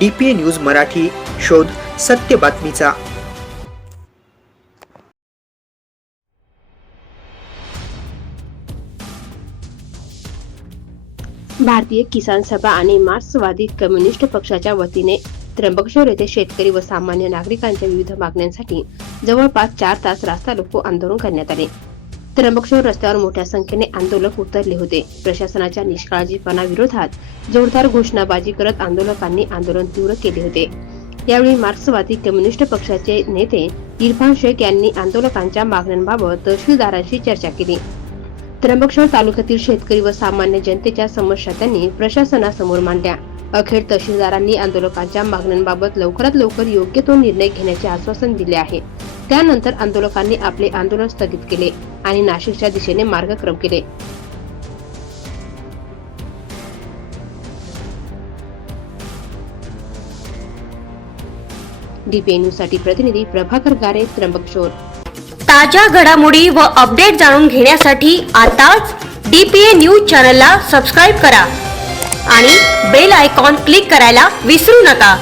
DPA news Marathi, शोध सत्य बातमीचा। भारतीय किसान सभा आणि मार्क्सवादी कम्युनिस्ट पक्षाच्या वतीने त्र्यंबकेश्वर येथे शेतकरी व सामान्य नागरिकांच्या विविध मागण्यांसाठी जवळपास 4 तास रास्ता रोको आंदोलन करण्यात आले। त्र्यंबकेश्वर रस्त्यावर मोठ्या संख्येने आंदोलक उतरले होते। प्रशासनाच्या निष्काळजीपणा विरोधात जोरदार घोषणाबाजी करत आंदोलकांनी आंदोलन तीव्र केले होते। यावेळी मार्क्सवादी कम्युनिस्ट पक्षाचे नेते इरफान शेख यांनी आंदोलकांच्या मागण्यांबाबत तहसीलदारांशी चर्चा केली। त्र्यंबकेश्वर तालुक्यातील शेतकरी व सामान्य जनतेच्या समस्या त्यांनी प्रशासनासमोर मांडल्या। अखेर तहसीलदारांनी आंदोलकांच्या मागण्यांबाबत लवकरात लवकर योग्य तो निर्णय घेण्याचे आश्वासन दिले आहे। त्यानंतर आंदोलकांनी आपले आंदोलन स्थगित केले आणि नाशिकच्या दिशेने मार्गक्रम केले। DPA न्यूज साठी प्रतिनिधी प्रभाकर गारे, त्र्यंबकेश्वर। ताज्या घडामोडी व अपडेट जाणून घेण्यासाठी आताच DPA न्यूज चॅनलला सबस्क्राइब करा आणि बेल आयकॉन क्लिक करायला विसरू नका।